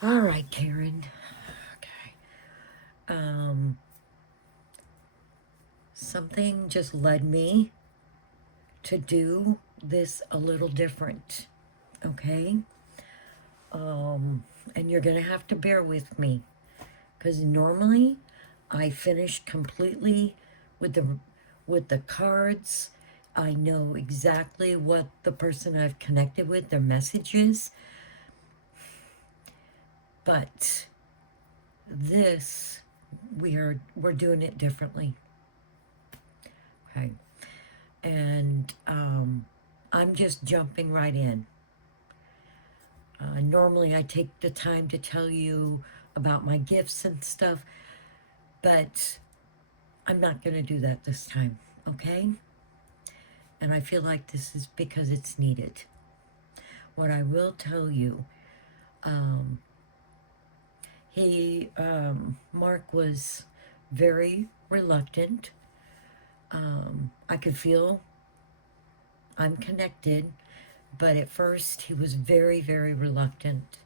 All right, Karen. Okay. Something just led me to do this a little different. Okay. And you're gonna have to bear with me because normally I finish completely with the cards. I know exactly what the person I've connected with, their message is, but this we're doing it differently. Okay. And I'm just jumping right in. Normally, I take the time to tell you about my gifts and stuff, but I'm not going to do that this time, okay? And I feel like this is because it's needed. What I will tell you, um, Mark was very reluctant. I could feel I'm connected, but at first he was very, very reluctant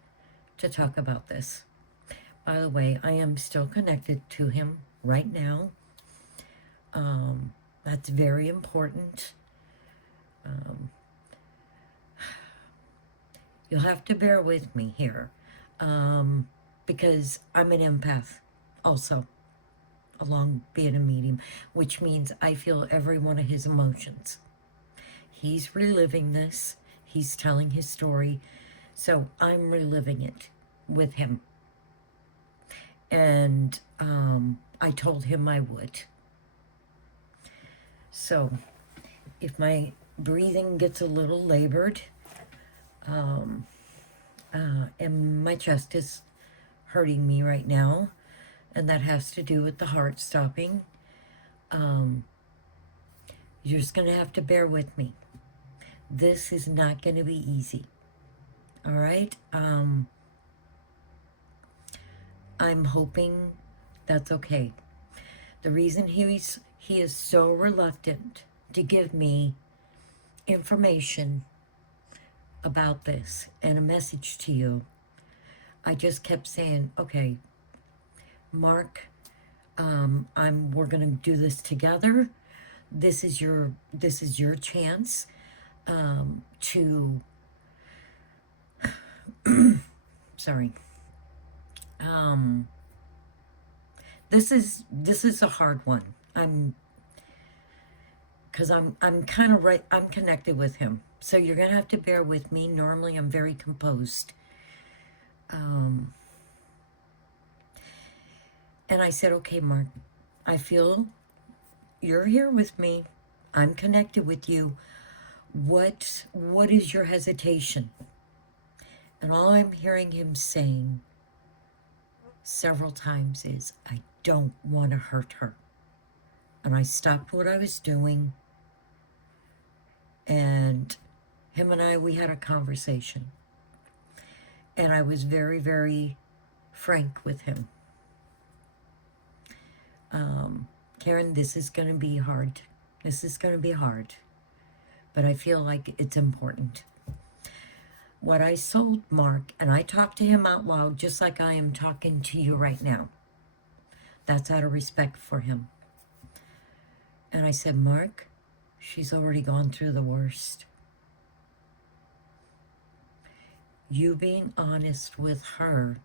to talk about this. By the way, I am still connected to him right now. That's very important. Um, you'll have to bear with me here because I'm an empath also, along being a medium, which means I feel every one of his emotions. He's reliving this, he's telling his story, so I'm reliving it with him. And I told him I would. So if my breathing gets a little labored, and my chest is hurting me right now, and that has to do with the heart stopping, you're just going to have to bear with me. This is not going to be easy. All right? I'm hoping that's okay. The reason he is so reluctant to give me information about this and a message to you, I just kept saying, okay, Mark, we're gonna do this together. This is your chance to sorry. This is a hard one. I'm kind of right. I'm connected with him, so you're gonna have to bear with me. Normally, I'm very composed. And I said, okay, Mark, I feel you're here with me. I'm connected with you. What is your hesitation? And all I'm hearing him saying several times is, I don't want to hurt her. And I stopped what I was doing, and him and we had a conversation. And I was very, very frank with him. Karen, this is going to be hard. This is going to be hard. But I feel like it's important. What I sold Mark, and I talked to him out loud just like I am talking to you right now. That's out of respect for him. And I said, Mark, she's already gone through the worst. You being honest with her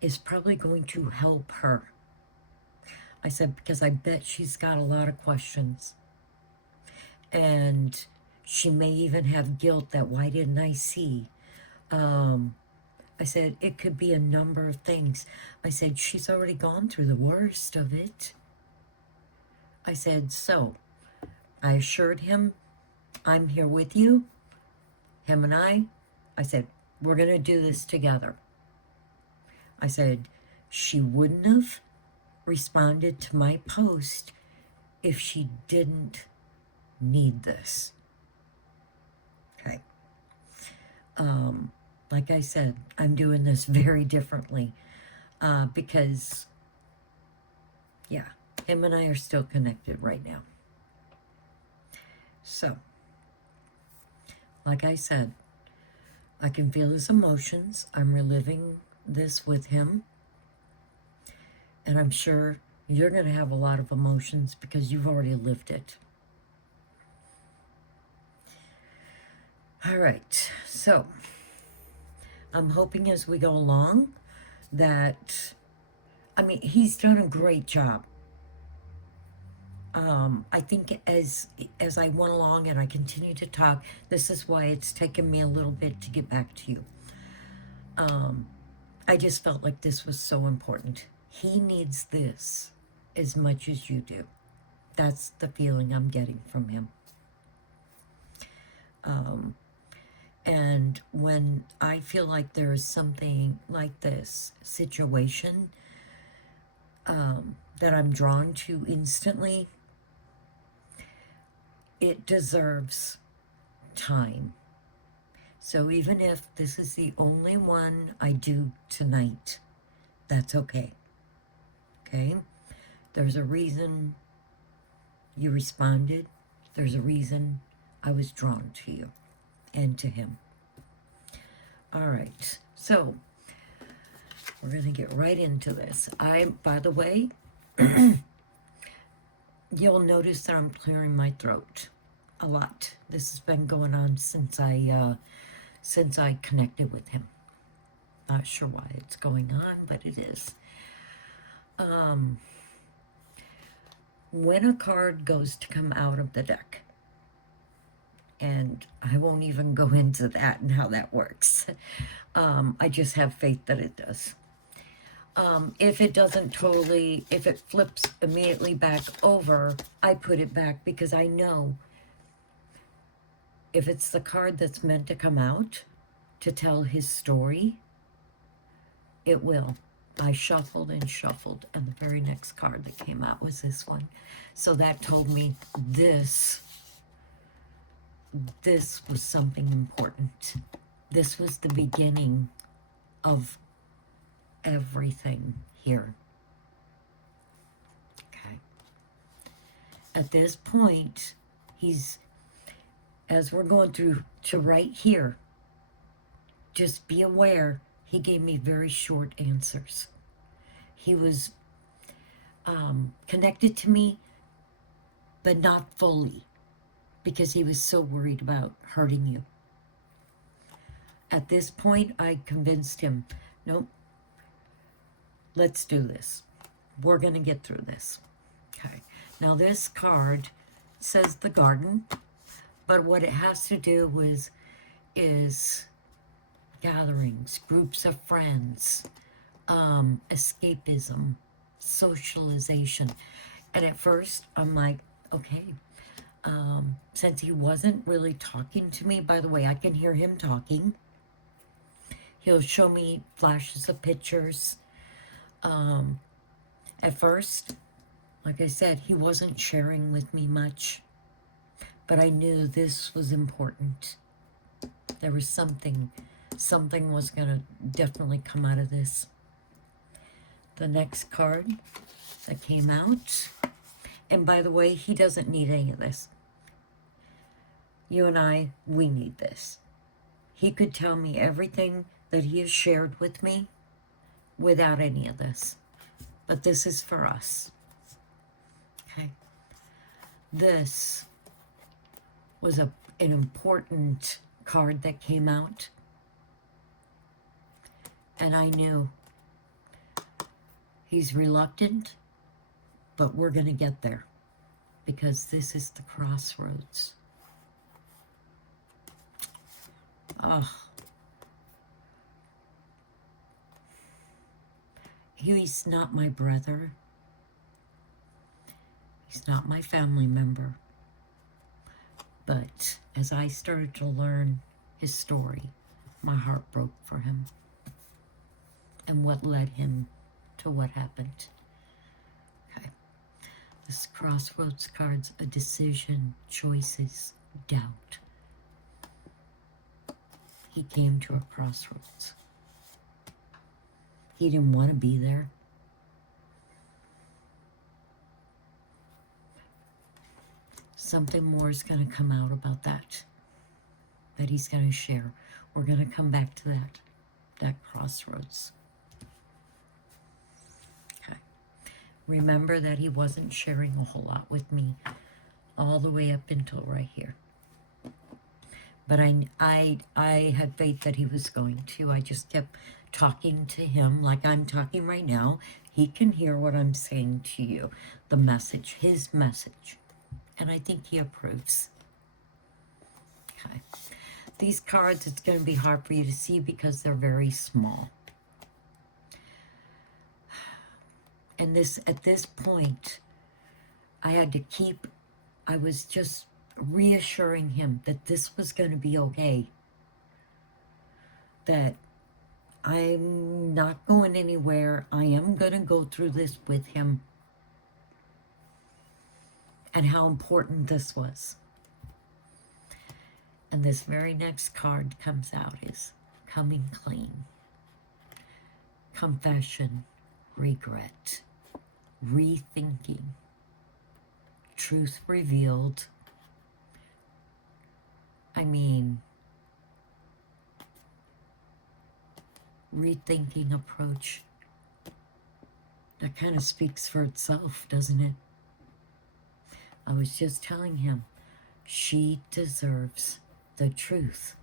is probably going to help her. I said, because I bet she's got a lot of questions. And she may even have guilt that why didn't I see? I said, it could be a number of things. I said, she's already gone through the worst of it. I said, so I assured him, I'm here with you. Him and I said, we're going to do this together. I said, she wouldn't have responded to my post if she didn't need this. Okay. Like I said, I'm doing this very differently because, yeah, him and I are still connected right now. So, like I said, I can feel his emotions. I'm reliving this with him. And I'm sure you're going to have a lot of emotions because you've already lived it. All right, so I'm hoping as we go along that, I mean, he's done a great job. I think as I went along and I continue to talk, this is why it's taken me a little bit to get back to you. I just felt like this was so important. He needs this as much as you do. That's the feeling I'm getting from him. And when I feel like there is something like this situation that I'm drawn to instantly, it deserves time. So even if this is the only one I do tonight, that's okay. Okay? There's a reason you responded. There's a reason I was drawn to you and to him. All right. So we're going to get right into this. By the way, you'll notice that I'm clearing my throat a lot. This has been going on since I connected with him. Not sure why it's going on, but it is. When a card goes to come out of the deck, and I won't even go into that and how that works. I just have faith that it does. If it doesn't totally, if it flips immediately back over, I put it back because I know if it's the card that's meant to come out to tell his story, it will. I shuffled and shuffled, and the very next card that came out was this one. So that told me this was something important. This was the beginning of everything here. Okay. At this point, as we're going through to right here, just be aware, he gave me very short answers. He was connected to me, but not fully, because he was so worried about hurting you. At this point, I convinced him, nope, let's do this. We're going to get through this. Okay. Now this card says the garden, but what it has to do with is gatherings, groups of friends, escapism, socialization. And at first, I'm like, okay, since he wasn't really talking to me, by the way, I can hear him talking. He'll show me flashes of pictures. At first, like I said, he wasn't sharing with me much, but I knew this was important. There was something was going to definitely come out of this. The next card that came out, and by the way, he doesn't need any of this. You and I, we need this. He could tell me everything that he has shared with me without any of this. But this is for us. Okay. This was an important card that came out. And I knew he's reluctant, but we're going to get there. Because this is the crossroads. Oh. He's not my brother. He's not my family member. But as I started to learn his story, my heart broke for him. And what led him to what happened. Okay. This crossroads card's a decision, choices, doubt. He came to a crossroads. He didn't want to be there. Something more is going to come out about that. that he's going to share. We're going to come back to that crossroads. Okay. Remember that he wasn't sharing a whole lot with me all the way up until right here. But I had faith that he was going to. I just kept talking to him like I'm talking right now. He can hear what I'm saying to you, the message, his message. And I think he approves. Okay. These cards, it's going to be hard for you to see because they're very small. And at this point, I was just reassuring him that this was going to be okay. That I'm not going anywhere. I am going to go through this with him. And how important this was. And this very next card comes out is coming clean. Confession, regret, rethinking, truth revealed. I mean, rethinking approach. That kind of speaks for itself, doesn't it? I was just telling him, she deserves the truth.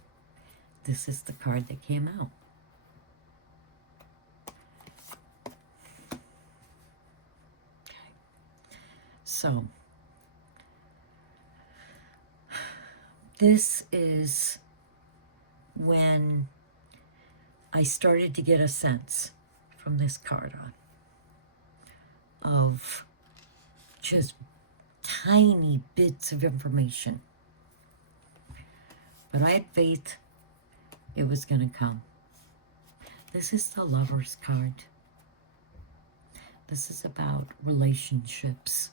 This is the card that came out. Okay. So, this is when I started to get a sense from this card of just tiny bits of information. But I had faith it was going to come. This is the Lover's card. This is about relationships.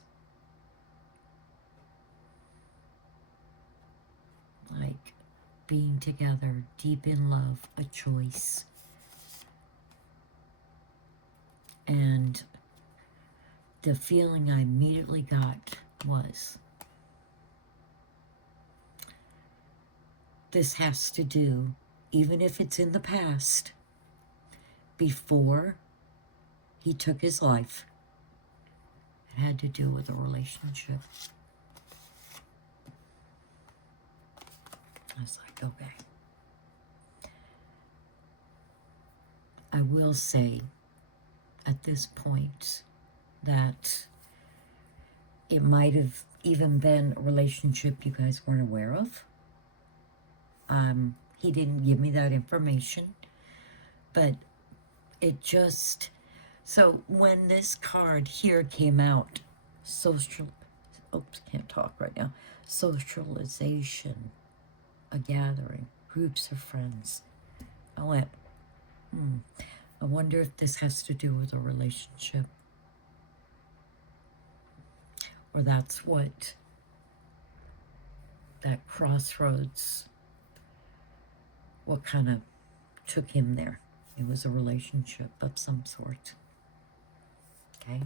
Like being together, deep in love, a choice. And the feeling I immediately got was, this has to do, even if it's in the past, before he took his life, it had to do with a relationship. I was like, okay. I will say at this point that it might have even been a relationship you guys weren't aware of. He didn't give me that information, but it just, so when this card here came out, can't talk right now, socialization, a gathering, groups of friends, I went, I wonder if this has to do with a relationship. Or that's what that crossroads, what kind of took him there. It was a relationship of some sort. Okay?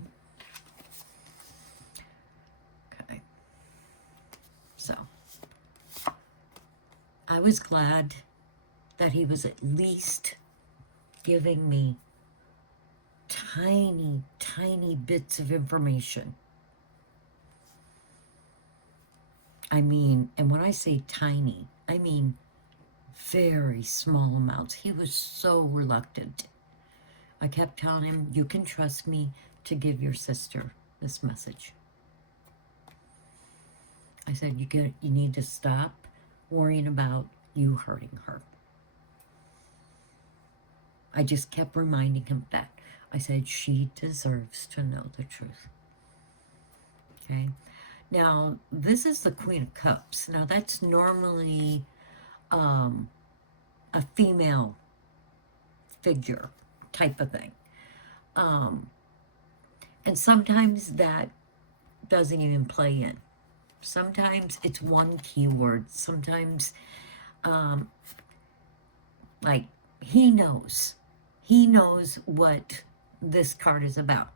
Okay. So, I was glad that he was at least giving me tiny, tiny bits of information. I mean, and when I say tiny, I mean very small amounts. He was so reluctant. I kept telling him, you can trust me to give your sister this message. I said, you need to stop worrying about you hurting her. I just kept reminding him that. I said, she deserves to know the truth. Okay? Now, this is the Queen of Cups. Now, that's normally a female figure type of thing. And sometimes that doesn't even play in. Sometimes it's one keyword. Sometimes, like, he knows. He knows what this card is about.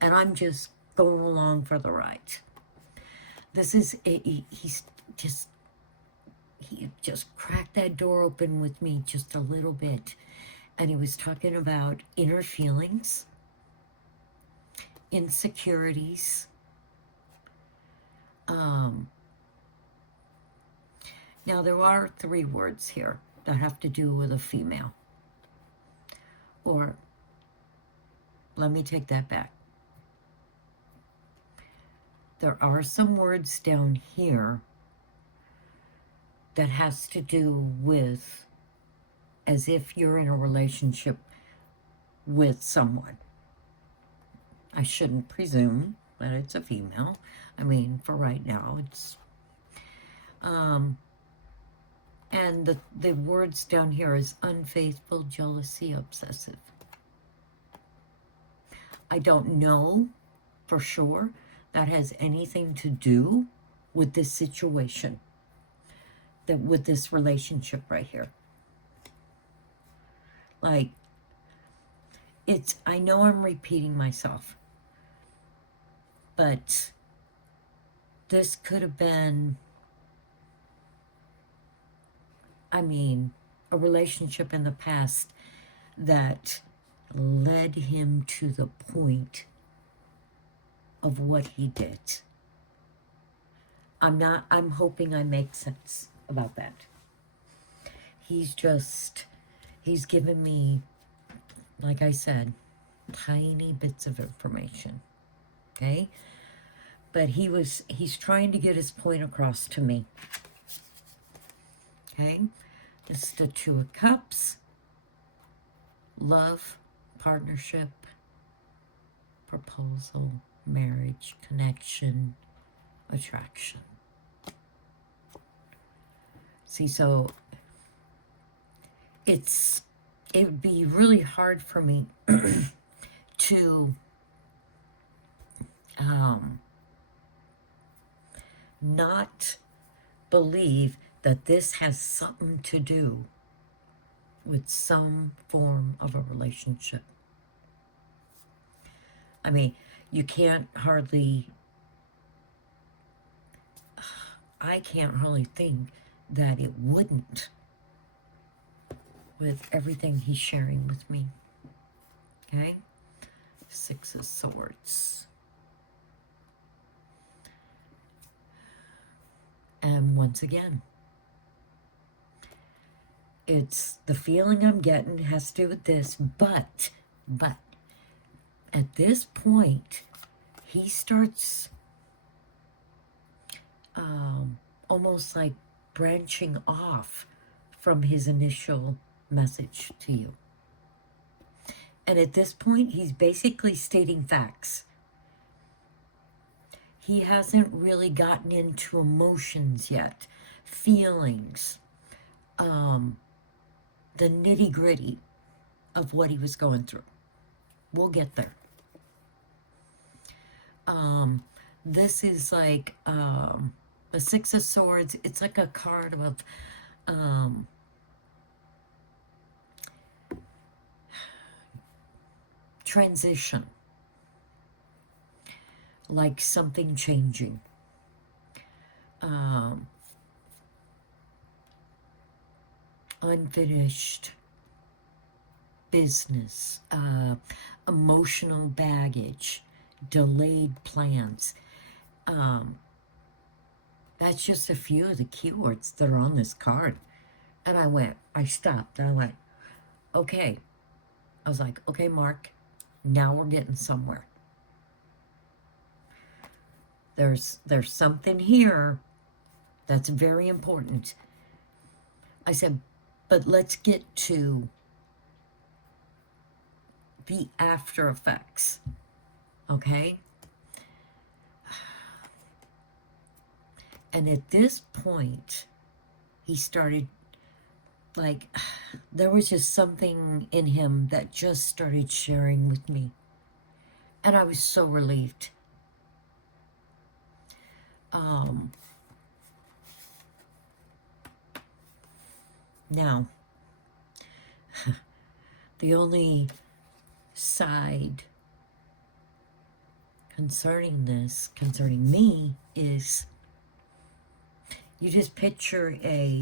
And I'm just going along for the ride. This is, he's just, just crack that door open with me just a little bit. And he was talking about inner feelings, insecurities. Now, there are 3 words here that have to do with a female. Or, let me take that back. There are some words down here that has to do with as if you're in a relationship with someone. I shouldn't presume that it's a female. I mean, for right now, it's... and the words down here is unfaithful, jealousy, obsessive. I don't know for sure that has anything to do with this situation, that with this relationship right here. Like, it's, I know I'm repeating myself, but this could have been, I mean, a relationship in the past that led him to the point of what he did. I'm hoping I make sense about that. He's given me, like I said, tiny bits of information, okay? But he's trying to get his point across to me, okay? This is the 2 of Cups, love, partnership, proposal, marriage, connection, attraction. See, so it would be really hard for me to not believe that this has something to do with some form of a relationship. I mean, you can't hardly, I can't hardly think that it wouldn't with everything he's sharing with me. Okay? 6 of Swords. And once again, it's the feeling I'm getting has to do with this, but at this point, he starts almost like branching off from his initial message to you. And at this point, he's basically stating facts. He hasn't really gotten into emotions yet, feelings, the nitty-gritty of what he was going through. We'll get there. This is like the 6 of Swords. It's like a card of transition, like something changing. Unfinished business, emotional baggage, delayed plans. That's just a few of the keywords that are on this card. And I stopped, and I went, okay. I was like, okay, Mark, now we're getting somewhere. There's something here that's very important. I said, but let's get to the after effects, okay? And at this point, he started, like, there was just something in him that just started sharing with me. And I was so relieved. Now, the only side concerning me, is You just picture a,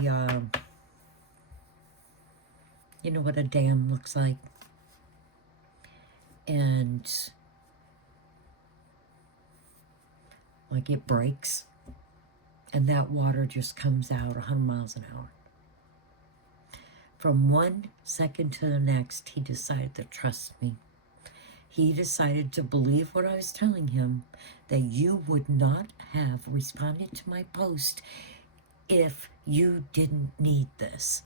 you know what a dam looks like? And like it breaks and that water just comes out 100 miles an hour. From 1 second to the next, he decided to trust me. He decided to believe what I was telling him, that you would not have responded to my post if you didn't need this.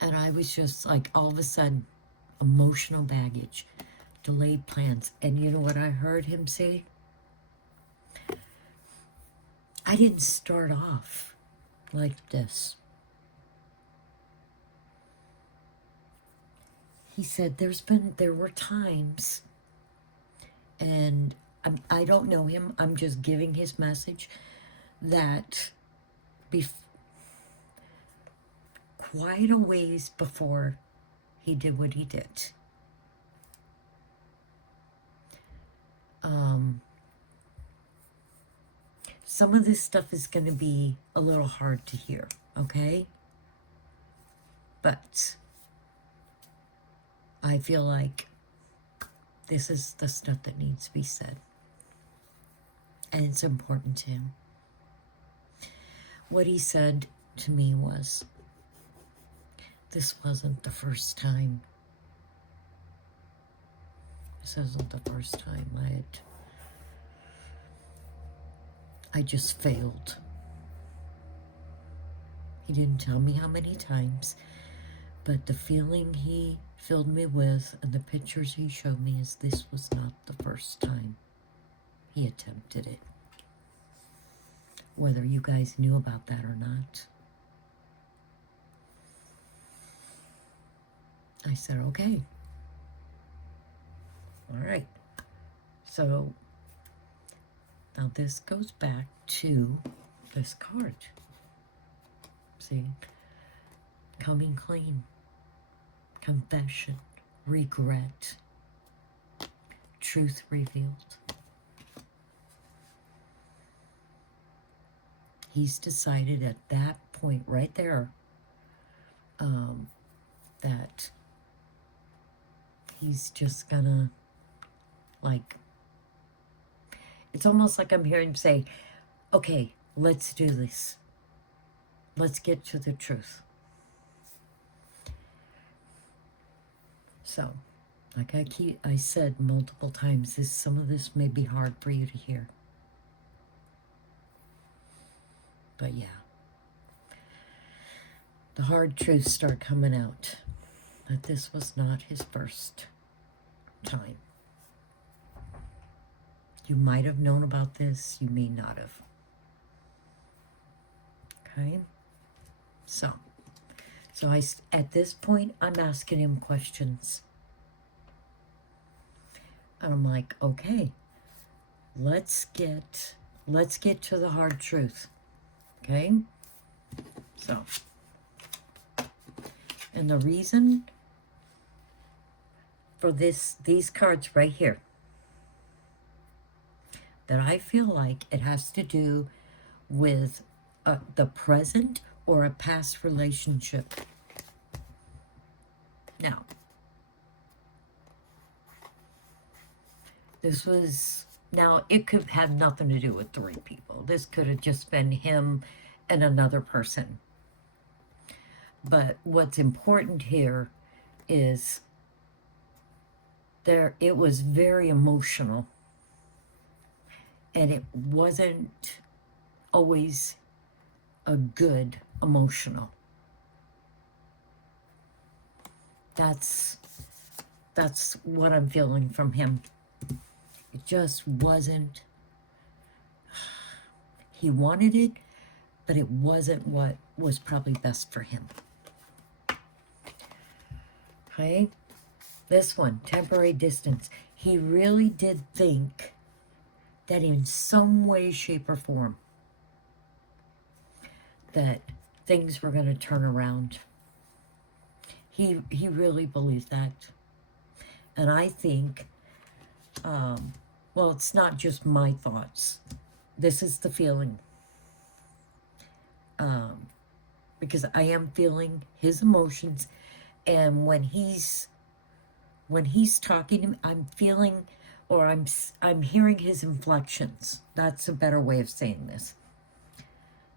And I was just like, all of a sudden, emotional baggage, delayed plans. And you know what I heard him say? I didn't start off like this. He said there were times, and I don't know him, I'm just giving his message, that quite a ways before he did what he did, some of this stuff is going to be a little hard to hear, okay? But I feel like this is the stuff that needs to be said. And it's important to him. What he said to me was, this wasn't the first time. This isn't the first time I just failed. He didn't tell me how many times, but the feeling he filled me with and the pictures he showed me is this was not the first time he attempted it. Whether you guys knew about that or not. I said, okay. All right. So now this goes back to this card. See? Coming clean. Confession. Regret. Truth revealed. He's decided at that point right there that he's just gonna, like, it's almost like I'm hearing him say, okay, let's do this. Let's get to the truth. So, like I said multiple times, some of this may be hard for you to hear. But yeah, the hard truths start coming out, that this was not his first time. You might have known about this, you may not have. Okay? So at this point, I'm asking him questions. And I'm like, okay, let's get to the hard truth. Okay? So, and the reason for these cards right here, that I feel like it has to do with the present or a past relationship. Now, it could have nothing to do with 3 people. This could have just been him and another person. But what's important here is it was very emotional. And it wasn't always a good emotional. That's what I'm feeling from him. It just wasn't, he wanted it, but it wasn't what was probably best for him. Okay? This one, temporary distance. He really did think that in some way, shape, or form, that things were going to turn around. He really believed that. And I think, well, it's not just my thoughts. This is the feeling. um, because I am feeling his emotions, and when he's talking to me, I'm feeling, or I'm hearing his inflections. That's a better way of saying this.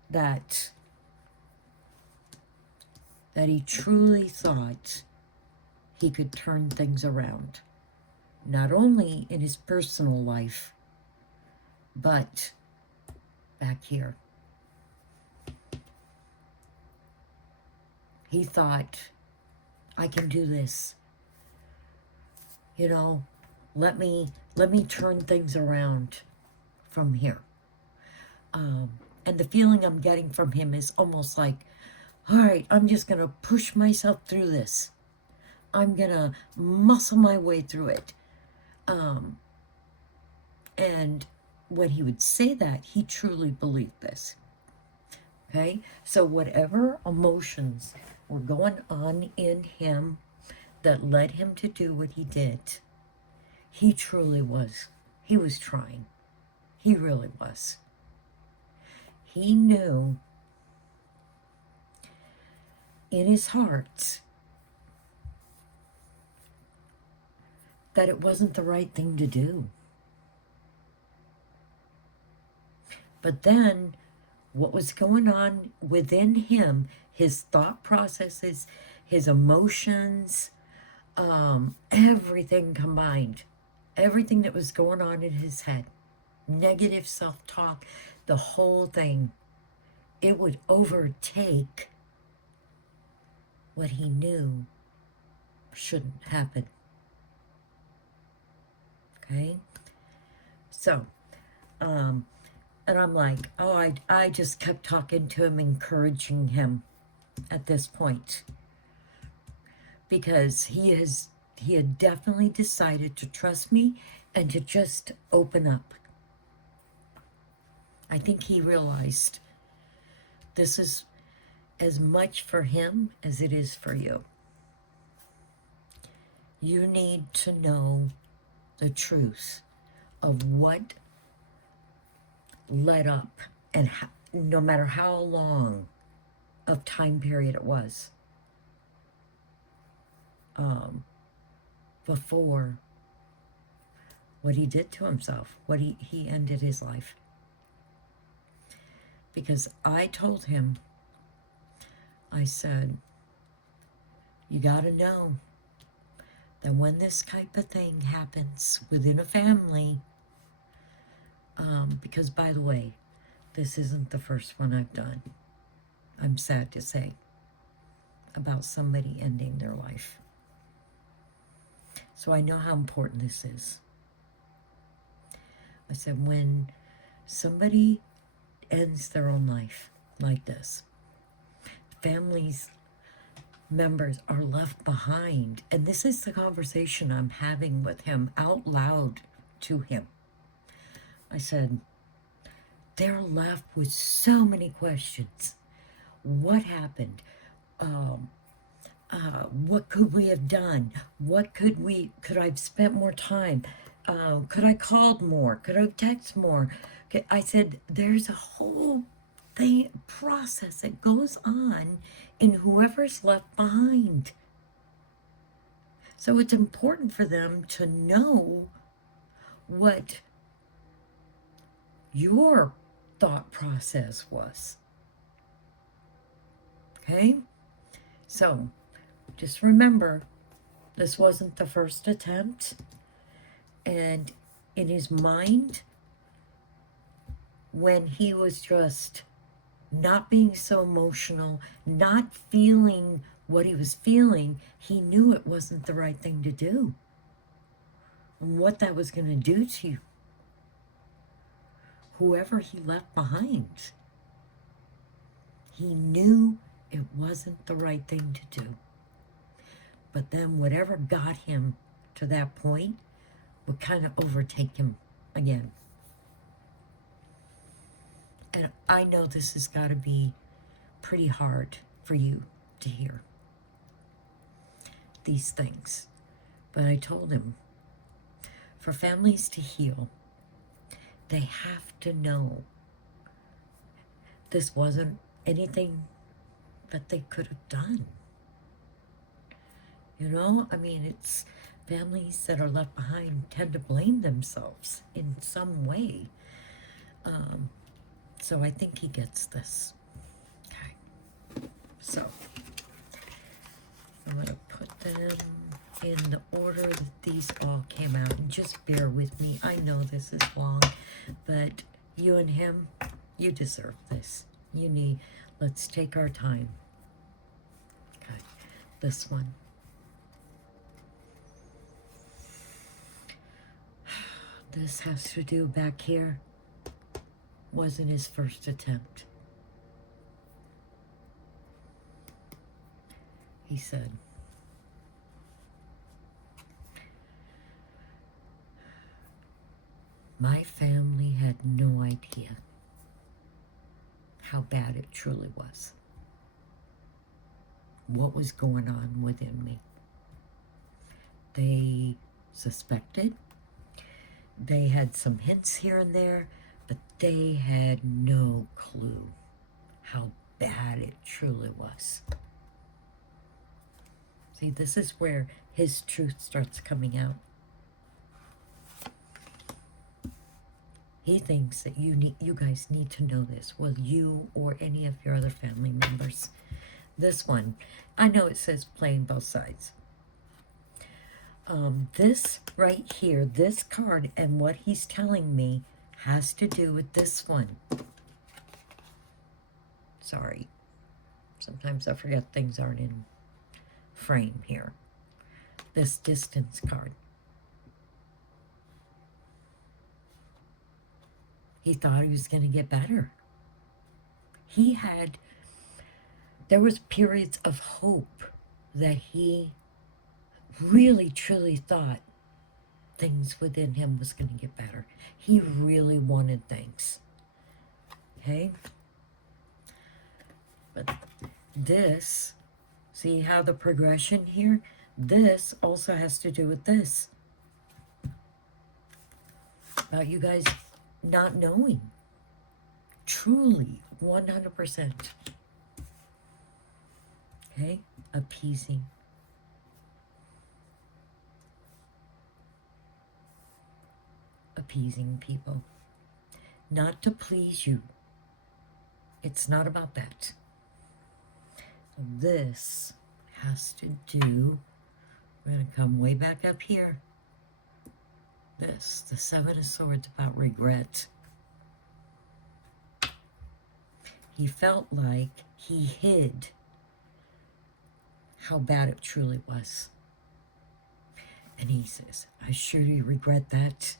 That he truly thought he could turn things around, not only in his personal life, but back here. He thought, I can do this. You know, let me turn things around from here. And the feeling I'm getting from him is almost like, all right, I'm just going to push myself through this. I'm going to muscle my way through it. And when he would say that, he truly believed this. Okay? So whatever emotions were going on in him that led him to do what he did, he truly was. He was trying. He really was. He knew in his heart that it wasn't the right thing to do. But then what was going on within him, his thought processes, his emotions, everything combined, everything that was going on in his head, negative self-talk, the whole thing, it would overtake what he knew shouldn't happen. Okay? So, and I'm like, oh, I just kept talking to him, encouraging him at this point, because he had definitely decided to trust me and to just open up. I think he realized this is as much for him as it is for you. You need to know the truth of what led up, and how, no matter how long of time period it was, before what he did to himself, what he ended his life. Because I told him, I said, you got to know that when this type of thing happens within a family, because by the way, this isn't the first one I've done, I'm sad to say, about somebody ending their life. So I know how important this is. I said, when somebody ends their own life like this, families members are left behind. And this is the conversation I'm having with him out loud to him. I said, they're left with so many questions. What happened? What could we have done? Could I have spent more time? Could I called more? Could I have texted more? I said, there's a whole process that goes on in whoever's left behind. So it's important for them to know what your thought process was. Okay? So just remember, this wasn't the first attempt. And in his mind, when he was just not being so emotional, not feeling what he was feeling, he knew it wasn't the right thing to do. And what that was going to do to whoever he left behind. He knew it wasn't the right thing to do. But then whatever got him to that point would kind of overtake him again. And I know this has got to be pretty hard for you to hear these things. But I told him, for families to heal, they have to know this wasn't anything that they could have done. You know, I mean, it's families that are left behind tend to blame themselves in some way. So I think he gets this. Okay. So I'm going to put them in the order that these all came out. And just bear with me. I know this is long, but you and him, you deserve this. You need, let's take our time. Okay. This one. This has to do back here. Wasn't his first attempt. He said, my family had no idea how bad it truly was. What was going on within me. They suspected. They had some hints here and there, but they had no clue how bad it truly was. See, this is where his truth starts coming out. He thinks that you guys need to know this. Well, you or any of your other family members. This one, I know it says playing both sides. This right here, this card and what he's telling me has to do with this one. Sorry. Sometimes I forget things aren't in frame here. This distance card. He thought he was going to get better. There was periods of hope that he really, truly thought things within him was going to get better. He really wanted things. Okay? But this, see how the progression here? This also has to do with this. About you guys not knowing. Truly, 100%. Okay? Appeasing. Appeasing people. Not to please you. It's not about that. So this has to do, we're going to come way back up here. This, the Seven of Swords, about regret. He felt like he hid how bad it truly was. And he says, I surely regret that.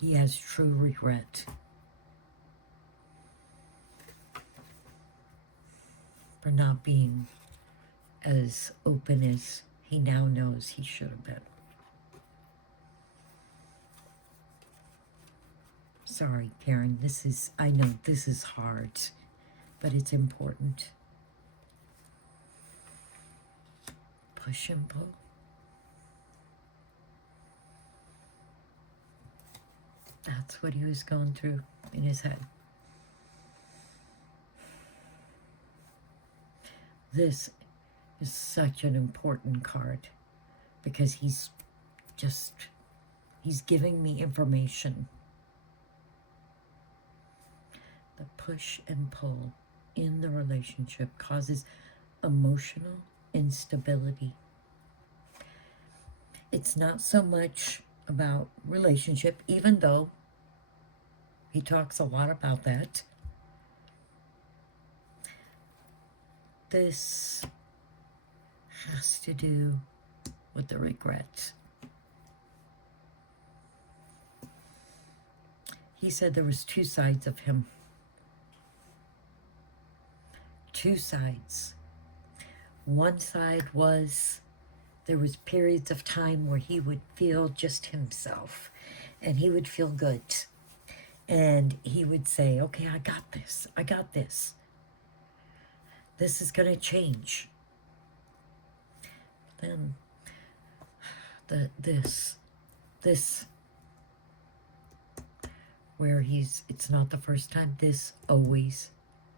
He has true regret for not being as open as he now knows he should have been. Sorry, Karen, I know this is hard, but it's important. Push and pull. That's what he was going through in his head. This is such an important card because he's giving me information. The push and pull in the relationship causes emotional instability. It's not so much about relationship, even though he talks a lot about that. This has to do with the regret. He said there was two sides of him. Two sides. One side was there was periods of time where he would feel just himself and he would feel good. And he would say, okay, I got this. I got this. This is going to change. Then this where it's not the first time,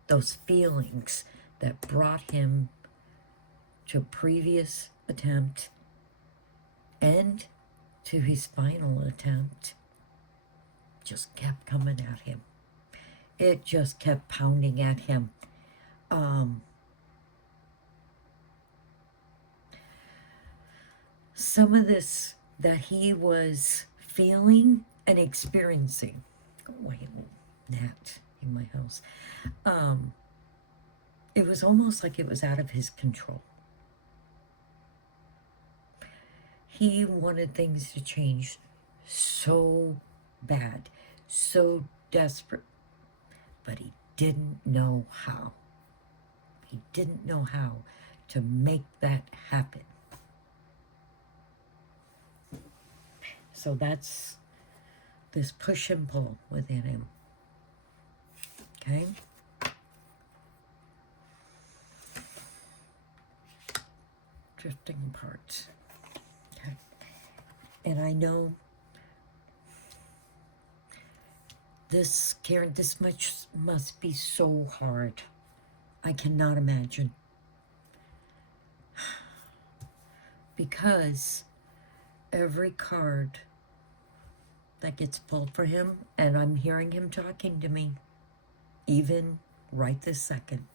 those feelings that brought him to a previous attempt and to his final attempt just kept coming at him. It just kept pounding at him. Some of this that he was feeling and experiencing. Go away, gnat in my house. It was almost like it was out of his control. He wanted things to change so bad, so desperate, but he didn't know how. He didn't know how to make that happen. So that's this push and pull within him. Okay? Drifting apart. Okay. And I know this, Karen, this much must be so hard. I cannot imagine. Because every card that gets pulled for him, and I'm hearing him talking to me, even right this second,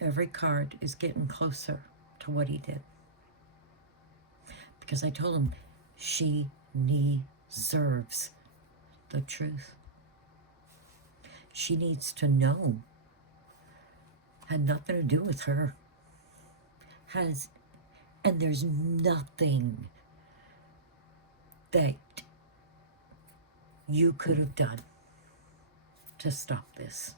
every card is getting closer to what he did. Because I told him she deserves the truth. She needs to know. Had nothing to do with her. And there's nothing that you could have done to stop this.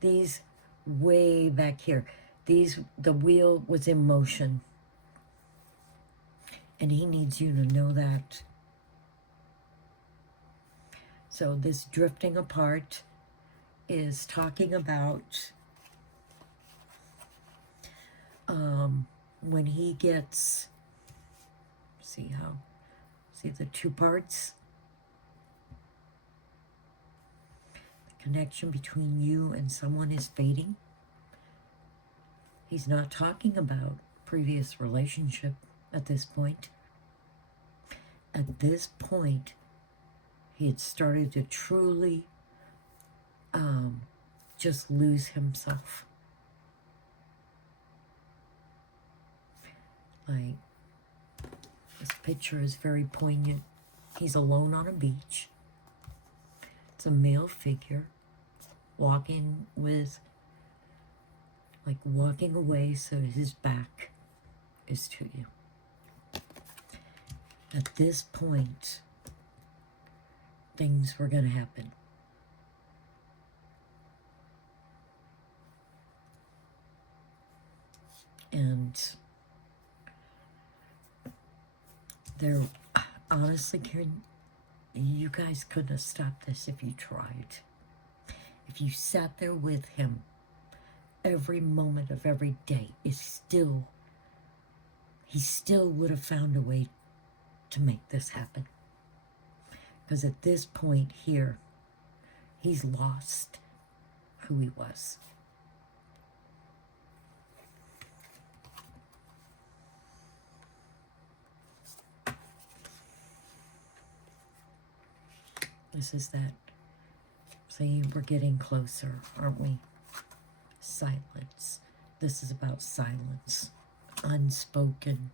These way back here, the wheel was in motion. And he needs you to know that. So this drifting apart is talking about when he gets, see the two parts? The connection between you and someone is fading. He's not talking about previous relationship at this point. At this point, he had started to truly just lose himself. Like, this picture is very poignant. He's alone on a beach. It's a male figure walking away so his back is to you. At this point, things were going to happen. And there, honestly, Karen, you guys couldn't have stopped this if you tried. If you sat there with him, every moment of every day he still would have found a way to make this happen. Because at this point here, he's lost who he was. This is that saying we're getting closer, aren't we? Silence. This is about silence. Unspoken.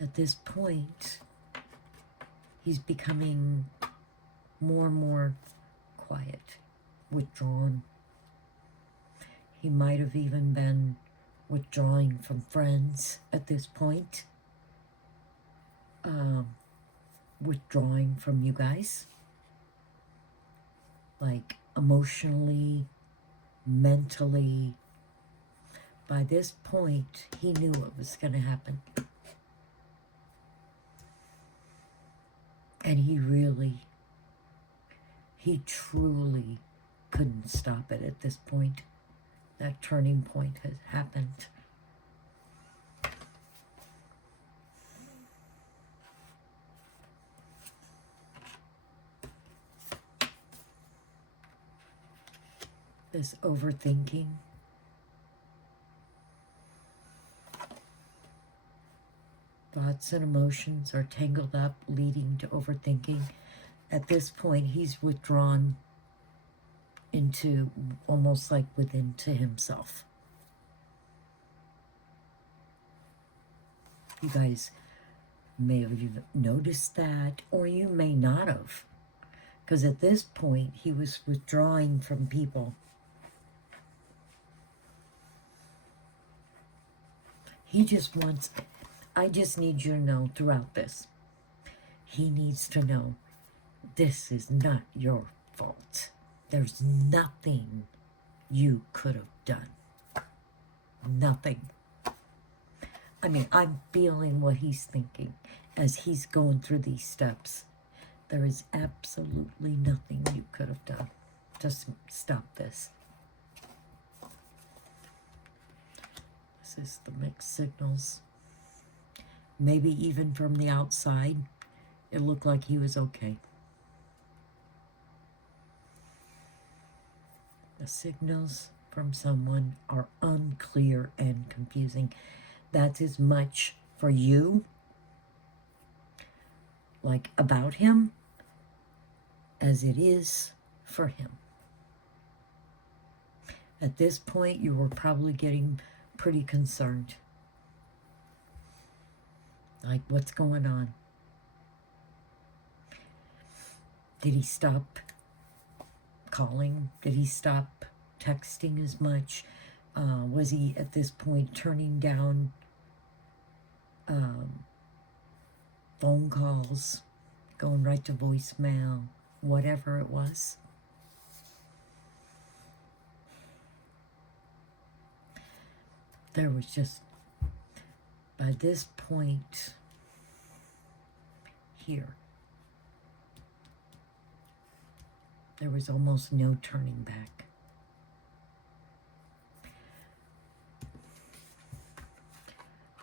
At this point, he's becoming more and more quiet, withdrawn. He might have even been withdrawing from friends at this point. Withdrawing from you guys, like emotionally, mentally. By this point, he knew what was going to happen. And he truly couldn't stop it at this point. That turning point has happened. This overthinking. Thoughts and emotions are tangled up, leading to overthinking. At this point, he's withdrawn into almost like within to himself. You guys may have noticed that, or you may not have. Because at this point, he was withdrawing from people. He just wants, I just need you to know throughout this, he needs to know this is not your fault. There's nothing you could have done. Nothing. I mean, I'm feeling what he's thinking as he's going through these steps. There is absolutely nothing you could have done to stop this. This is the mixed signals. Maybe even from the outside, it looked like he was okay. The signals from someone are unclear and confusing. That's as much for you, like about him, as it is for him. At this point, you were probably getting pretty concerned. Like, what's going on? Did he stop calling? Did he stop texting as much? Was he at this point turning down phone calls, going right to voicemail, whatever it was? There was just, by this point here, there was almost no turning back.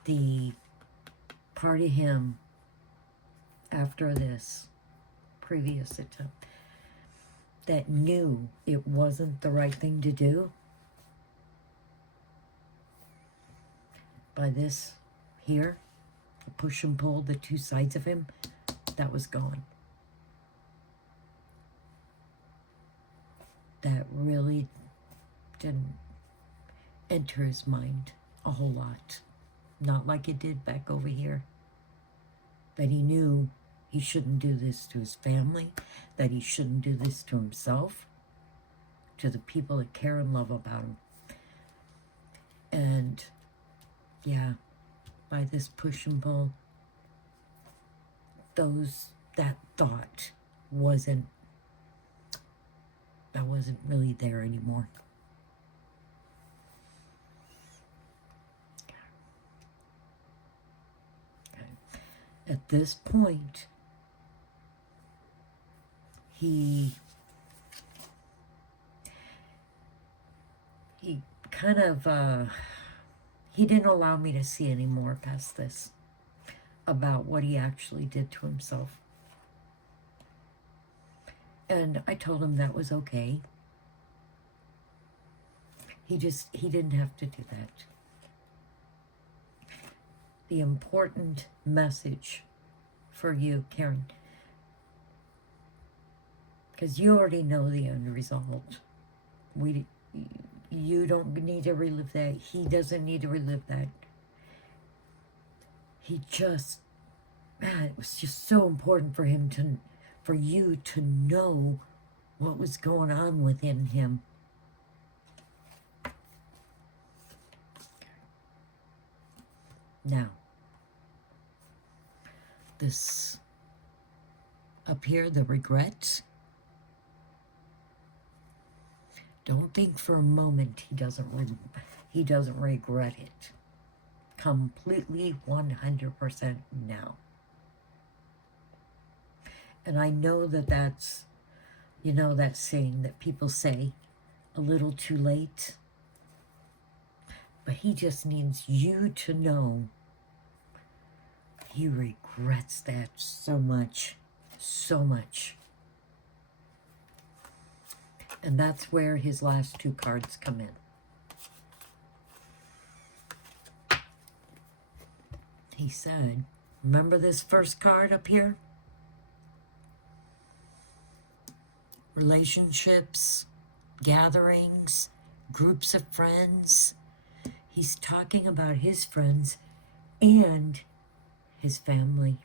The part of him after this previous attempt that knew it wasn't the right thing to do, by this here, the push and pull, the two sides of him, that was gone. That really didn't enter his mind a whole lot. Not like it did back over here. That he knew he shouldn't do this to his family, that he shouldn't do this to himself, to the people that care and love about him. And yeah, by this push and pull, that thought wasn't really there anymore. Okay. At this point, he kind of he didn't allow me to see any more past this about what he actually did to himself. And I told him that was okay. He didn't have to do that. The important message for you, Karen, because you already know the end result. You don't need to relive that. He doesn't need to relive that. He just, man, it was just so important for him for you to know what was going on within him. Now, this up here, the regrets. Don't think for a moment he doesn't regret it. Completely 100% now. And I know that's, you know, that saying that people say, a little too late. But he just needs you to know he regrets that so much, so much. And that's where his last two cards come in. He said, remember this first card up here? Relationships, gatherings, groups of friends. He's talking about his friends and his family.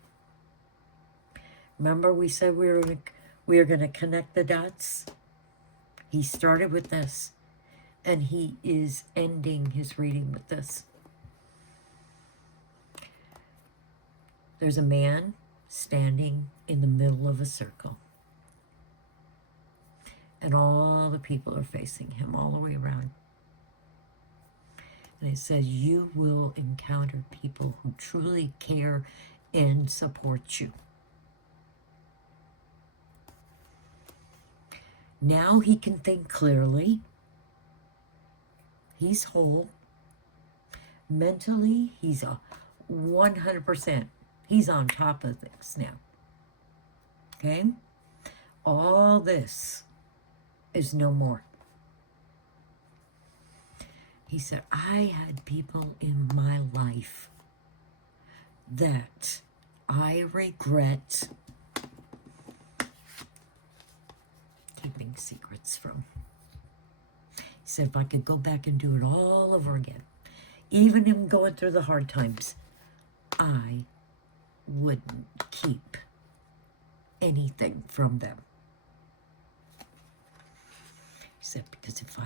Remember we said we were going to connect the dots? He started with this, and he is ending his reading with this. There's a man standing in the middle of a circle, and all the people are facing him all the way around. And it says, you will encounter people who truly care and support you. Now he can think clearly. He's whole. Mentally, he's 100%. He's on top of things now. Okay? All this is no more. He said, I had people in my life that I regret keeping secrets from. He said, if I could go back and do it all over again, even him going through the hard times, I wouldn't keep anything from them. He said, because if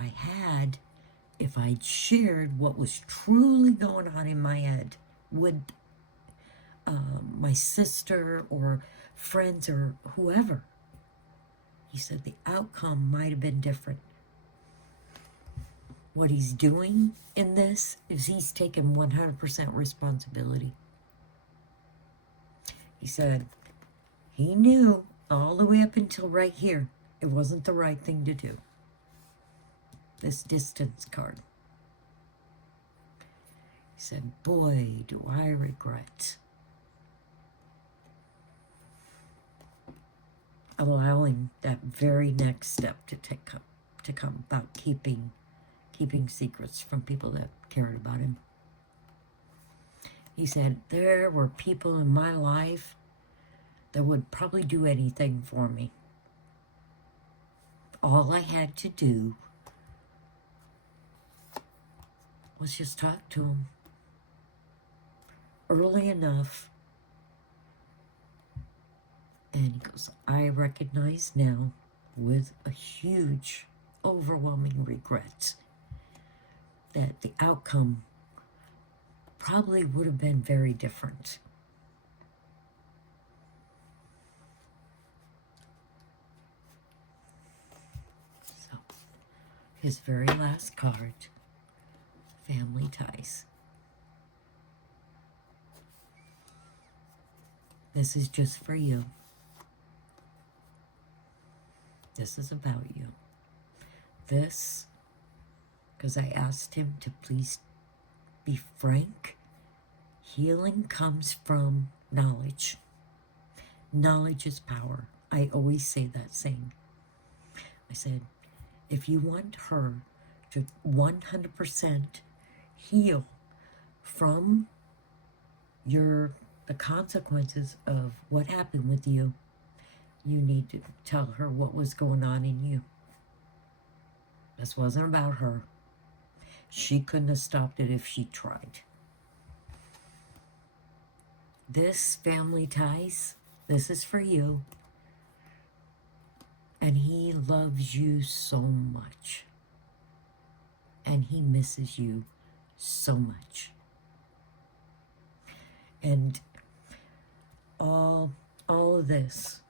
I'd shared what was truly going on in my head with my sister or friends or whoever, he said the outcome might have been different. What he's doing in this is he's taking 100% responsibility. He said he knew all the way up until right here it wasn't the right thing to do. This distance card. He said, boy, do I regret allowing that very next step to come about keeping secrets from people that cared about him. He said, there were people in my life that would probably do anything for me. All I had to do was just talk to him early enough. And he goes, I recognize now with a huge, overwhelming regret that the outcome probably would have been very different. So, his very last card, family ties. This is just for you. This is about you. This, because I asked him to please be frank. Healing comes from knowledge. Knowledge is power. I always say that saying. I said, if you want her to 100% heal from the consequences of what happened with you, you need to tell her what was going on in you. This wasn't about her. She couldn't have stopped it if she tried. This family ties, this is for you. And he loves you so much. And he misses you so much. And all of this,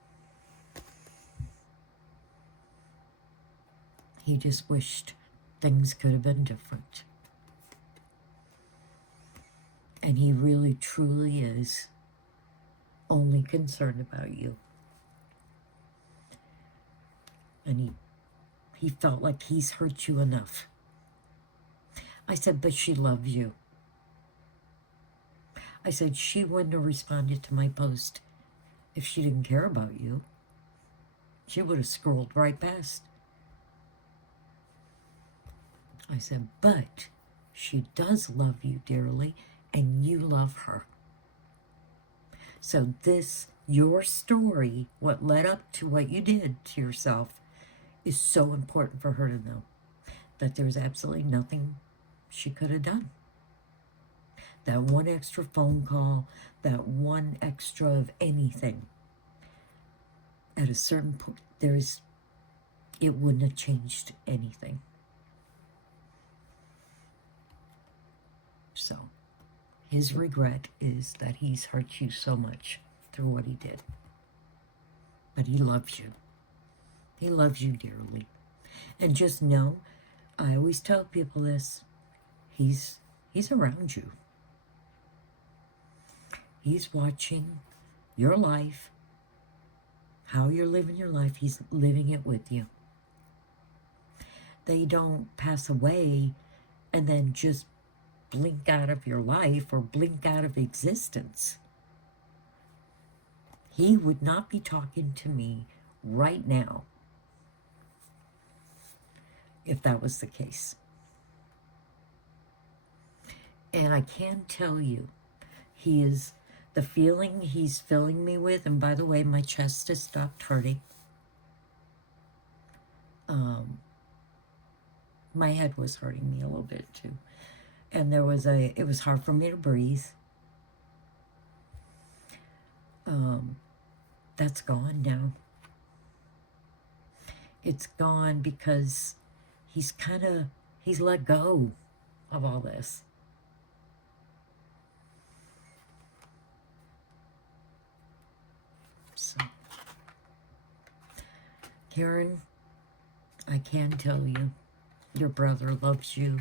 he just wished things could have been different. And he really, truly is only concerned about you. And he felt like he's hurt you enough. I said, but she loves you. I said, she wouldn't have responded to my post if she didn't care about you. She would have scrolled right past. I said, but she does love you dearly, and you love her. So this, your story, what led up to what you did to yourself, is so important for her to know that there's absolutely nothing she could have done. That one extra phone call, that one extra of anything, at a certain point, it wouldn't have changed anything. So, his regret is that he's hurt you so much through what he did. But he loves you. He loves you dearly. And just know, I always tell people this, he's around you. He's watching your life, how you're living your life. He's living it with you. They don't pass away and then just blink out of your life or blink out of existence. He would not be talking to me right now if that was the case. And I can tell you, he is, the feeling he's filling me with, and by the way, my chest has stopped hurting. My head was hurting me a little bit too. And it was hard for me to breathe. That's gone now. It's gone because he's let go of all this. So, Karen, I can tell you, your brother loves you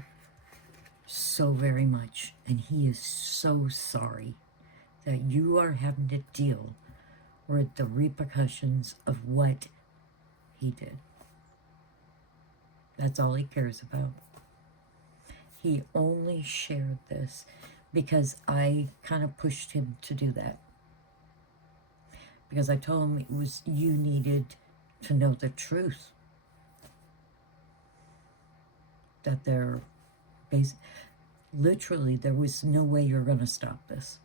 so very much, and he is so sorry that you are having to deal with the repercussions of what he did. That's all he cares about. He only shared this because I kind of pushed him to do that. Because I told him you needed to know the truth. That literally, there was no way you're going to stop this.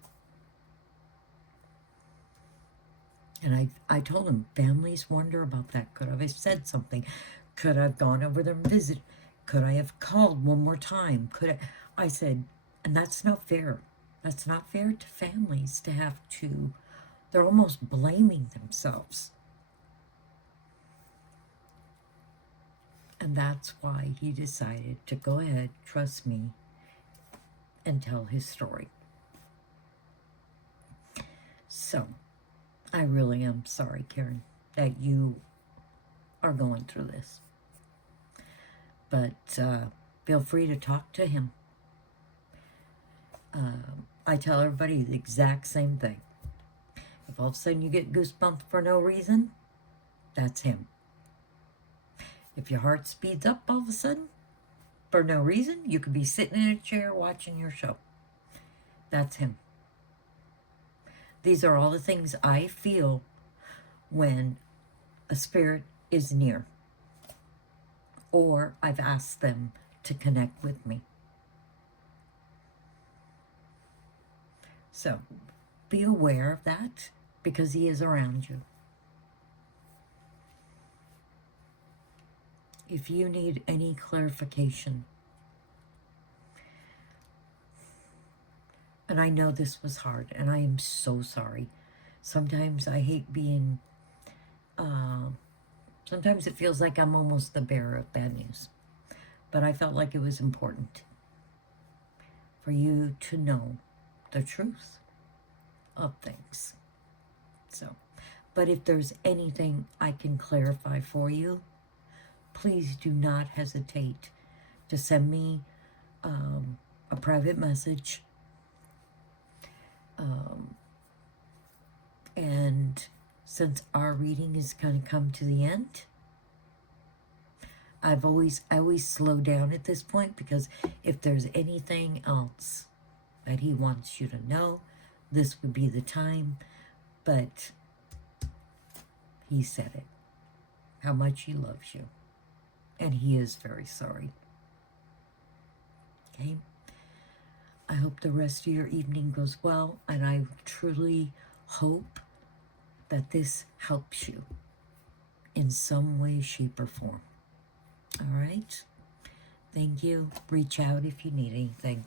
And I told him, families wonder about that. Could I have said something? Could I have gone over there and visited? Could I have called one more time? I said, and that's not fair. That's not fair to families to have to, they're almost blaming themselves. And that's why he decided to go ahead, trust me, and tell his story. So, I really am sorry, Karen, that you are going through this. But feel free to talk to him. I tell everybody the exact same thing. If all of a sudden you get goosebumps for no reason, that's him. If your heart speeds up all of a sudden, for no reason, you could be sitting in a chair watching your show. That's him. These are all the things I feel when a spirit is near, or I've asked them to connect with me. So, be aware of that, because he is around you. If you need any clarification, and I know this was hard, and I am so sorry. Sometimes I hate being, sometimes it feels like I'm almost the bearer of bad news. But I felt like it was important for you to know the truth of things. So, but if there's anything I can clarify for you, please do not hesitate to send me a private message. And since our reading is going to come to the end, I always slow down at this point, because if there's anything else that he wants you to know, this would be the time. But he said it, how much he loves you, and he is very sorry. Okay? I hope the rest of your evening goes well, and I truly hope that this helps you in some way, shape, or form. All right? Thank you. Reach out if you need anything.